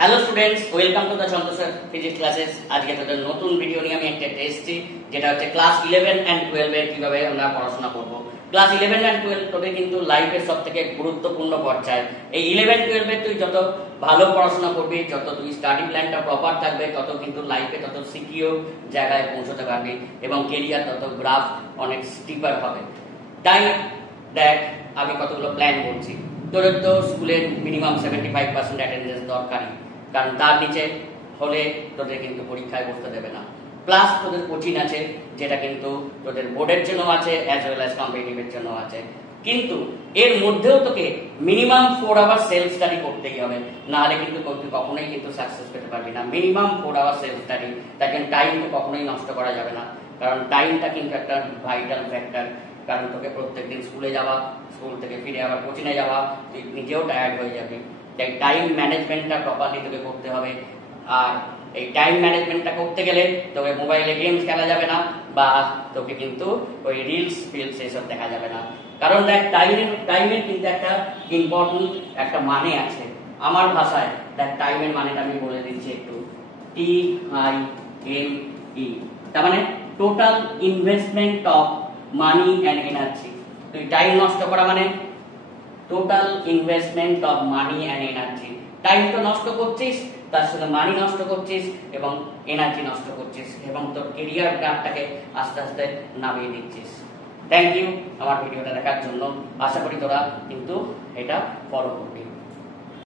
Hello students, welcome to the Chandrasar physics classes. আজকে তোদের নতুন ভিডিও নিয়ে আমি একটা এসেছি, যেটা হচ্ছে ক্লাস 11 এন্ড 12 এর কিভাবে আমরা পড়াশোনা করব। ক্লাস 11 এন্ড 12 তোদের কিন্তু লাইফের সবথেকে গুরুত্বপূর্ণ পর্যায়। এই 11 12 এ তুই যত ভালো পড়াশোনা করবি, যত তুই স্টাডি প্ল্যানটা প্রপার থাকবে, তত কিন্তু লাইফে তত সিকিউর জায়গায় পৌঁছতে পারবি এবং কেরিয়ার তত গ্রাফ অনেক স্টিপার হবে। তাই দেখ, আমি কতগুলো প্ল্যান বলছি। তোদের তো স্কুলের মিনিমাম 75% অ্যাটেন্ডেন্স দরকারি, কারণ তার নিচে হলে তোদের কিন্তু পরীক্ষায় বসতে দেবে না। প্লাস তোদের কোচিং আছে, যেটা কিন্তু তোদের বোর্ডের জন্য আছে অ্যাজ ওয়েল অ্যাজ কম্পিটিটিভের জন্য আছে। কিন্তু এর মধ্যেও তোকে মিনিমাম 4 আওয়ার সেলফ স্টাডি করতেই হবে, না হলে কিন্তু তুই কখনোই কিন্তু সাকসেস পেতে পারবি না। মিনিমাম 4 আওয়ার সেলফ স্টাডি, তাকে টাইম তো কখনোই নষ্ট করা যাবে না, কারণ টাইমটা কিন্তু একটা ভাইটাল ফ্যাক্টর। কারণ তোকে প্রত্যেকদিন স্কুলে যাওয়া, স্কুল থেকে ফিরে আবার কোচিংয়ে যাওয়া, তুই নিজেও টায়ার্ড হয়ে যাবি। তাই টাইম ম্যানেজমেন্টটা প্রপারলি তোকে করতে হবে। আর এই টাইম ম্যানেজমেন্টটা করতে গেলে তোকে মোবাইলে গেমস খেলা যাবে না, বা তোকে কিন্তু ওই রিলস ফিলস এসব দেখা যাবে না। কারণ দেখ, টাইমের কিন্তু একটা ইম্পর্টেন্ট একটা মানে আছে। আমার ভাষায় দেখ, টাইমের মানেটা আমি বলে দিচ্ছি একটু। TIME, তার মানে total investment of money and energy. তুই টাইম নষ্ট করা মানে total investment of money and energy. Time তো নষ্ট করছিস, তার সঙ্গে মানি নষ্ট করছিস এবং এনার্জি নষ্ট করছিস, এবং তোর কেরিয়ার গ্রাফটাকে আস্তে আস্তে নামিয়ে দিচ্ছিস। থ্যাংক ইউ আমার ভিডিওটা দেখার জন্য। আশা করি তোরা কিন্তু এটা ফলো করবি।